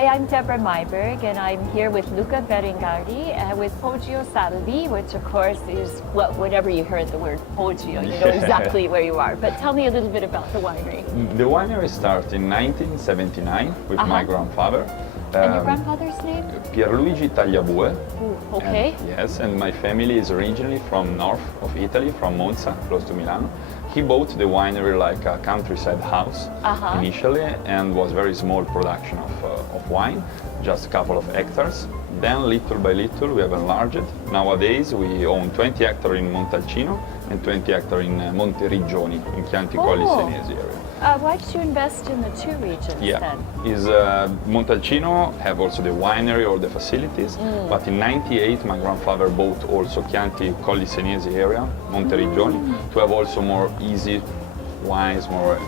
Hi, I'm Debra Meiburg, and I'm here with Luca Belingardi with Poggio Salvi, which of course is, well, whenever you heard the word Poggio, you know exactly where you are. But tell me a little bit about the winery. The winery started in 1979 with my grandfather. And your grandfather's name? Pierluigi Tagliabue. Ooh, okay. And my family is originally from north of Italy, from Monza, close to Milano. He bought the winery like a countryside house initially, and was very small production of wine, just a couple of hectares. Then little by little we have enlarged it. Nowadays we own 20 hectares in Montalcino and 20 hectares in Monteriggioni, in Chianti Colli Senesi area. Why did you invest in the two regions then? Montalcino have also the winery or the facilities, but in '98 my grandfather bought also Chianti Colli Senesi area, Monteriggioni, to have also more easy wines, more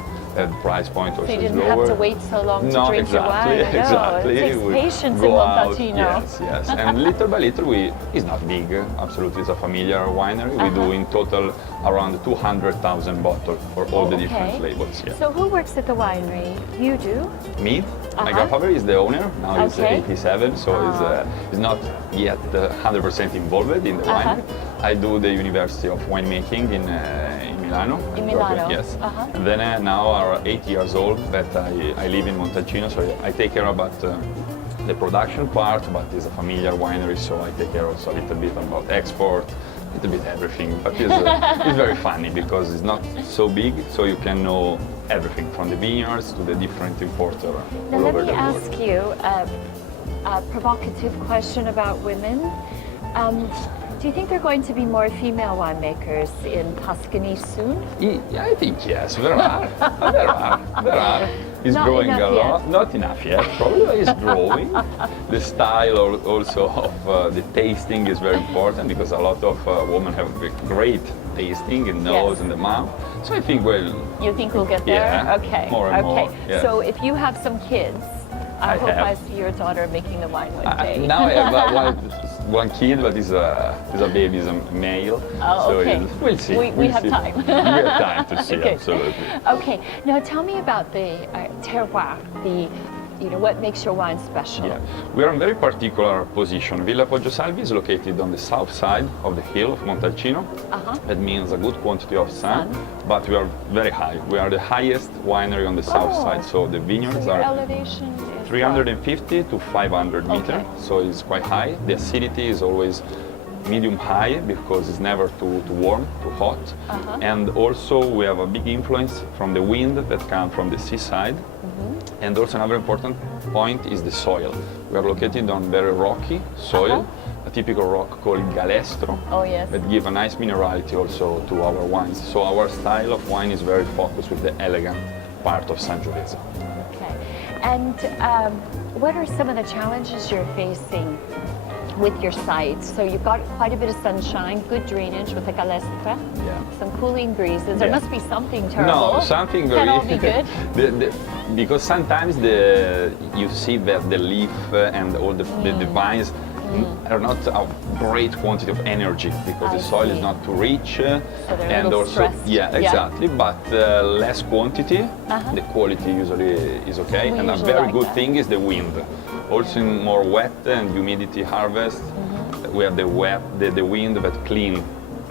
price point also. So you didn't lower. have to wait so long to drink your wine. Exactly. It takes patience in Montalcino. Yes. And little by little, it's not big, absolutely, it's a familiar winery. We do in total around 200,000 bottles for all the different labels. Yeah. So who works at the winery? You do? Me. My grandfather is the owner. Now he's 87, so he's not yet 100% involved in the winery. I do the University of Winemaking in Milano. In Milano? Yes. And then now are 8 years old that I live in Montalcino, so I take care about the production part, but it's a familiar winery, so I take care also a little bit about export, a little bit everything. But it's very funny because it's not so big, so you can know everything from the vineyards to the different importers all over the world. Let me ask you a provocative question about women. Do you think there are going to be more female winemakers in Tuscany soon? Yeah, I think yes, there are. There are. It's Not growing a enough lot. yet. Not enough yet, probably it's growing. The style also of the tasting is very important because a lot of women have great tasting in nose and the mouth. So I think You think we'll get there? Yeah, okay. more and more, yeah. So if you have some kids, I hope have. I see your daughter making the wine one day. now I have one kid, but he's a baby, he's a male. Oh, so okay. We'll see. We have time. We have time to see, Okay. absolutely. Okay. Now tell me about the terroir, what makes your wine special? Yeah, we are in a very particular position. Vill Poggio Salvi is located on the south side of the hill of Montalcino. That means a good quantity of sun, but we are very high. We are the highest winery on the south side, so the vineyards your are elevation is 350 to 500 meters, so it's quite high. The acidity is always medium high because it's never too warm, too hot. And also we have a big influence from the wind that comes from the seaside. And also another important point is the soil. We are located on very rocky soil, a typical rock called galestro, that give a nice minerality also to our wines. So our style of wine is very focused with the elegant part of Sangiovese. Okay. And what are some of the challenges you're facing with your site? So you've got quite a bit of sunshine, good drainage with the galestra, some cooling breezes. There must be something terrible. No, something very... Can all be good? Because sometimes you see that the leaf and all the vines are not a great quantity of energy because the soil is not too rich. So they're and a little also, stressed. exactly, but less quantity, the quality usually is okay. We and a usually very like good that. thing is the wind. Also in more wet and humidity harvest, we have the wind that clean.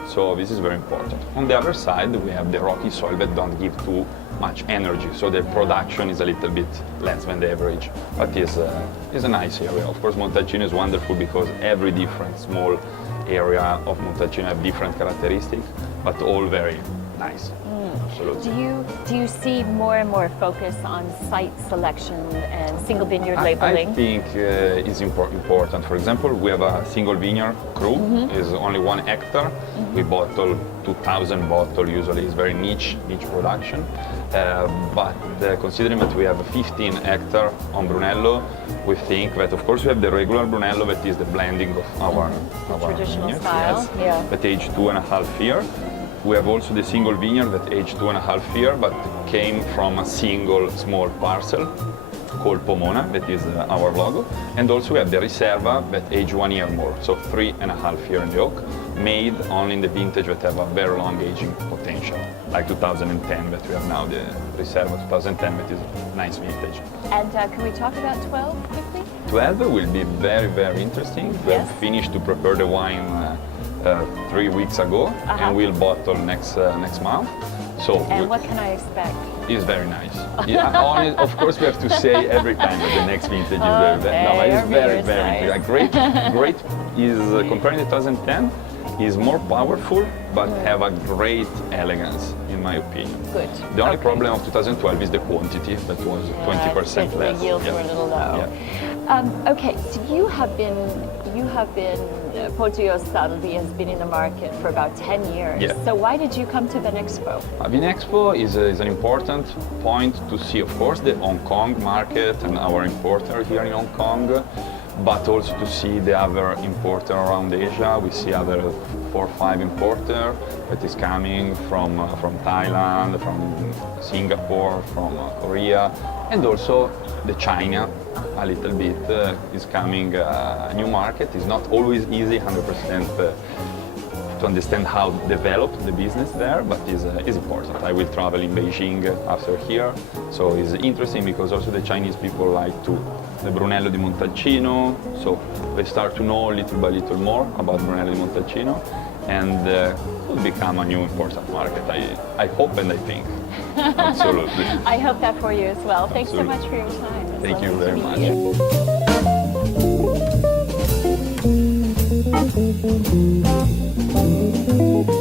So this is very important. On the other side, we have the rocky soil that don't give too much energy, so the production is a little bit less than the average, but it's a nice area. Of course, Montalcino is wonderful because every different small area of Montalcino have different characteristics, but all very nice. Absolutely. Do you see more and more focus on site selection and single vineyard labeling? I think it's important. For example, we have a single vineyard crew. It's only 1 hectare. We bottle 2,000 bottles. Usually, it's very niche production. But considering that we have 15 hectares on Brunello, we think that of course we have the regular Brunello, that is the blending of our traditional vineyards, style. yes, that age 2.5 years. We have also the single vineyard that aged 2.5 years, but came from a single small parcel. called Pomona, that is our logo. And also we have the Riserva that age 1 year more, so 3.5 years in the oak, made only in the vintage that have a very long aging potential, like 2010 that we have now, the Riserva 2010 that is nice vintage. And can we talk about 12 quickly? 12 will be very, very interesting. We have finished to prepare the wine 3 weeks ago, and we'll bottle next month. So and what can I expect? It's very nice. Yeah, of course, we have to say every time that the next vintage is very, it's very, very nice. Great is comparing to 2010 is more powerful, but have a great elegance, in my opinion. Good. The only problem of 2012 is the quantity that was 20% less. The yields were a little low. Yeah. Okay, so you have been Poggio Salvi has been in the market for about 10 years. Yeah. So why did you come to Vinexpo? Vinexpo is an important point to see, of course, the Hong Kong market and our importer here in Hong Kong, but also to see the other importer around Asia. We see other 4 or 5 importers that is coming from Thailand, from Singapore, from Korea, and also the China a little bit is coming a new market. It's not always easy 100% to understand how to develop the business there, but is important. I will travel in Beijing after here, so it's interesting because also the Chinese people like the Brunello di Montalcino, so they start to know little by little more about Brunello di Montalcino, and will become a new important market, I hope and I think. Absolutely. I hope that for you as well. Thanks so Absolutely. much for your time. Thank you very much. You.